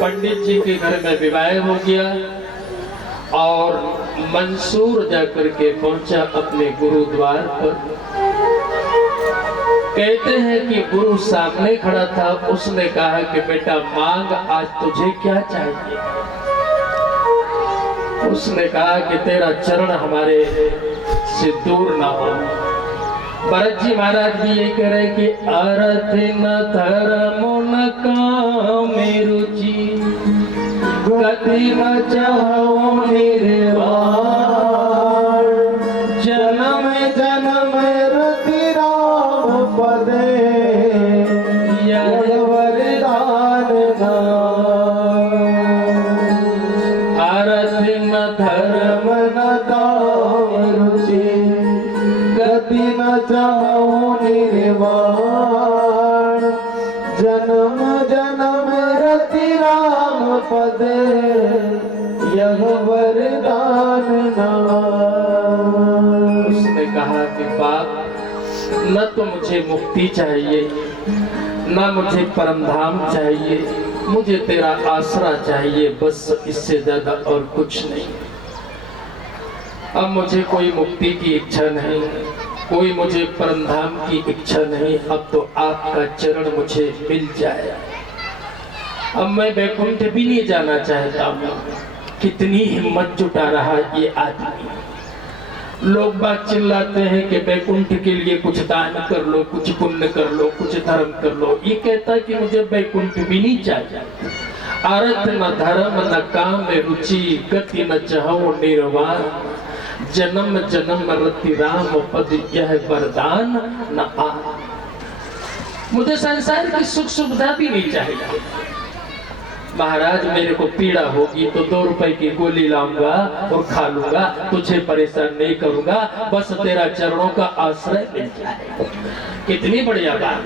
पंडित जी के घर में विवाह हो गया और मंसूर जाकर के पहुंचा अपने गुरुद्वार पर। कहते हैं कि गुरु सामने खड़ा था, उसने कहा कि बेटा मांग, आज तुझे क्या चाहिए। उसने कहा कि तेरा चरण हमारे से दूर ना हो। भरत जी महाराज भी ये कह रहे कि अर्थ न धर्म न काम रुचि, गति न चाहो निर्वाण, जन्म जन्म रति राम पदे, यह वरदान अर्थ न धर्म न काम रुचि, गति न चाहो निर्वाण, जन्म जन्म रति राम पदे, यह वरदान उसने कहा कि बाप, न तो मुझे मुक्ति चाहिए, न मुझे परमधाम चाहिए, मुझे तेरा आसरा चाहिए, बस इससे ज्यादा और कुछ नहीं। अब मुझे कोई मुक्ति की इच्छा नहीं, कोई मुझे परमधाम की इच्छा नहीं, अब तो आपका चरण मुझे मिल जाए। अब मैं वैकुंठ भी नहीं जाना चाहता हूँ। कितनी हिम्मत जुटा रहा ये आदमी। लोग बात चिल्लाते हैं कि वैकुंठ के लिए कुछ दान कर लो, कुछ पुण्य कर लो, कुछ धर्म कर लो। ये कहता है कि मुझे वैकुंठ भी नहीं चाहिए। अर्थ न धर्म न काम रुचि, गति न चाहो निर्वाण, जन्म जन्म रति राम पद, यह वरदान न आ। मुझे संसार की सुख सुविधा भी नहीं चाहिए। महाराज मेरे को पीड़ा होगी तो 2 रुपए की गोली लाऊंगा और खा लूंगा, तुझे परेशान नहीं करूंगा, बस तेरा चरणों का आश्रय मिल जाए। कितनी बढ़िया बात।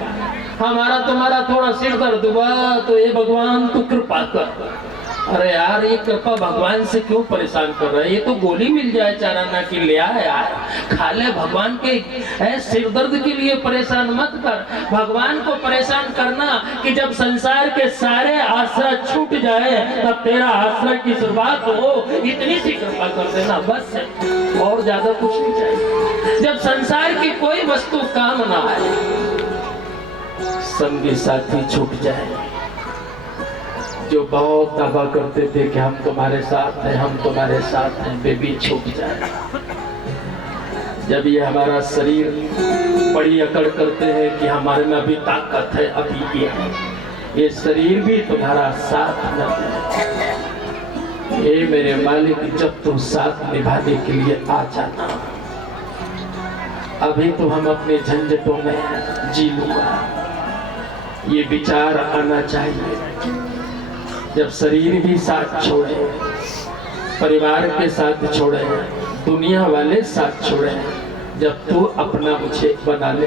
हमारा तुम्हारा थोड़ा सिर दर्द हुआ तो ये भगवान तू कृपा कर। अरे यार, ये कृपा भगवान से क्यों परेशान कर रहा है? ये तो गोली मिल जाए चाराना की ले आ यार, खा ले। भगवान के सिर दर्द के लिए परेशान मत कर। भगवान को परेशान करना कि जब संसार के सारे आश्रय छूट जाए तब तेरा आश्रय की शुरुआत हो, इतनी सी कृपा कर देना बस, और ज्यादा कुछ नहीं चाहिए। जब संसार की कोई वस्तु काम ना आए, संगी साथी छूट जाए, जो बहुत दावा करते थे कि हम तुम्हारे साथ हैं, हम तुम्हारे साथ हैं, वे भी छूट जाए। जब ये हमारा शरीर बड़ी अकड़ करते हैं कि हमारे में अभी ताकत है, अभी ये शरीर भी तुम्हारा साथ न दे। ये मेरे मालिक, जब तुम साथ निभाने के लिए आ जाना, अभी तो हम अपने झंझटों में जी लूंगा। ये विचार आना चाहिए। जब शरीर भी साथ छोड़े, परिवार के साथ छोड़े, दुनिया वाले साथ छोड़े, जब तू अपना मुझे बना ले,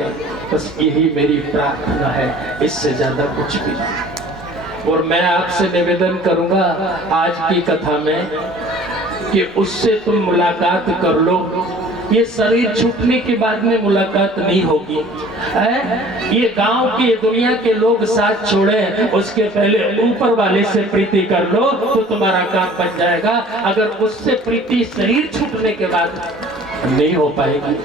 बस यही मेरी प्रार्थना है, इससे ज्यादा कुछ भी नहीं। और मैं आपसे निवेदन करूंगा आज की कथा में कि उससे तुम मुलाकात कर लो। ये शरीर छूटने के बाद में मुलाकात नहीं होगी। ये गांव के दुनिया के लोग साथ छोड़े, उसके पहले ऊपर वाले से प्रीति कर लो तो तुम्हारा काम बन जाएगा। अगर उससे प्रीति शरीर छूटने के बाद नहीं हो पाएगी,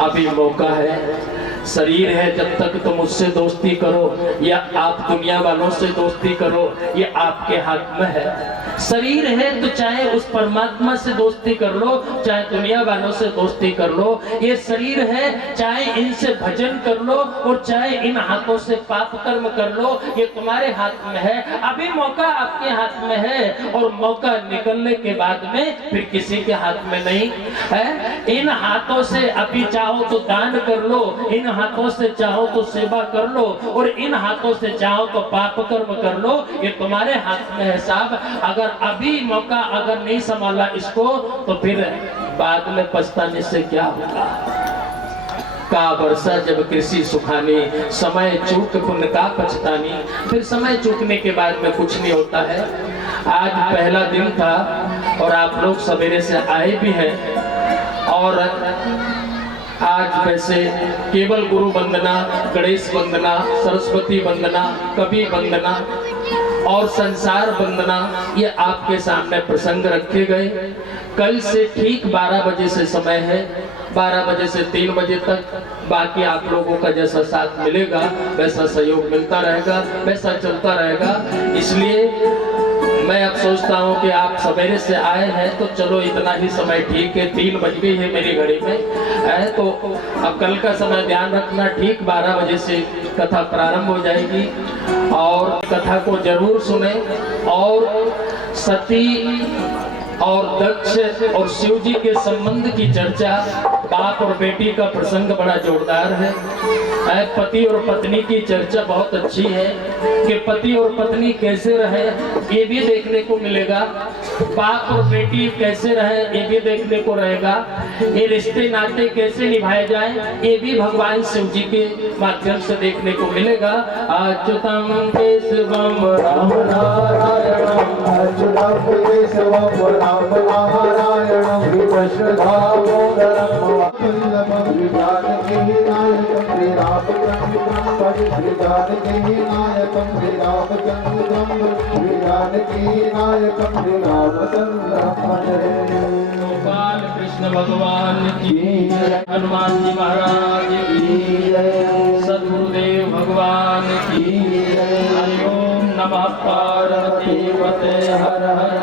अभी मौका है। शरीर है, जब तक तुम उससे दोस्ती करो या आप दुनिया वालों से दोस्ती करो, ये आपके हाथ में है। शरीर है तो चाहे उस परमात्मा से दोस्ती कर लो, चाहे दुनिया वालों से दोस्ती कर लो। ये शरीर है, चाहे इनसे भजन कर लो और चाहे इन हाथों से पाप कर्म कर लो, ये तुम्हारे हाथ में है। अभी मौका आपके हाथ में है और मौका निकलने के बाद में फिर किसी के हाथ में नहीं है। इन हाथों से अभी चाहो तो दान कर लो, इन हाथों से चाहो तो सेवा कर लो, और इन हाथों से चाहो तो पाप कर्म कर लो। ये तुम्हारे हाथ में है साहब। अगर अभी मौका अगर नहीं संभाला इसको तो फिर बाद में पछताने से क्या होगा। का वर्षा जब कृषि सुखानी, समय चूक पुण्य का पछतानी। फिर समय चूकने के बाद में कुछ नहीं होता है। आज पहला दिन था और आप लोग सवेरे से आए भी हैं और आज वैसे केवल गुरु वंदना, गणेश वंदना, सरस्वती वंदना, कवि वंदना और संसार वंदना ये आपके सामने प्रसंग रखे गए। कल से ठीक 12 बजे से समय है, 12 बजे से 3 बजे तक बाकी आप लोगों का जैसा साथ मिलेगा वैसा सहयोग मिलता रहेगा, वैसा चलता रहेगा। इसलिए मैं अब सोचता हूँ कि आप सवेरे से आए हैं तो चलो इतना ही समय ठीक है, 3 बज गई है मेरी घड़ी में है, तो अब कल का समय ध्यान रखना। ठीक 12 बजे से कथा प्रारंभ हो जाएगी और कथा को जरूर सुने। और सती और दक्ष और शिव जी के संबंध की चर्चा, बाप और बेटी का प्रसंग बड़ा जोरदार है। पति और पत्नी की चर्चा बहुत अच्छी है कि पति और पत्नी कैसे रहे ये भी देखने को मिलेगा, बाप और बेटी कैसे रहे ये भी देखने को रहेगा, ये रिश्ते नाते कैसे निभाए जाए ये भी भगवान शिव जी के माध्यम से देखने को मिलेगा। अच्युतम केशवम राम नारायणम, अच्युतम केशवम राम नारायणम, विपश्यधामोदरम वल्लभम जानकी नायकम श्री रामचंद्रम, श्री जानकी नायकम श्री रामचंद्रम, श्री जानकी नायकम श्री रामचंद्रम। गोपाल कृष्ण भगवान की जय, हनुमान जी महाराज की जय, सद्गुरुदेव भगवान की जय। हरि ओम नमः पार्वती पते हर हर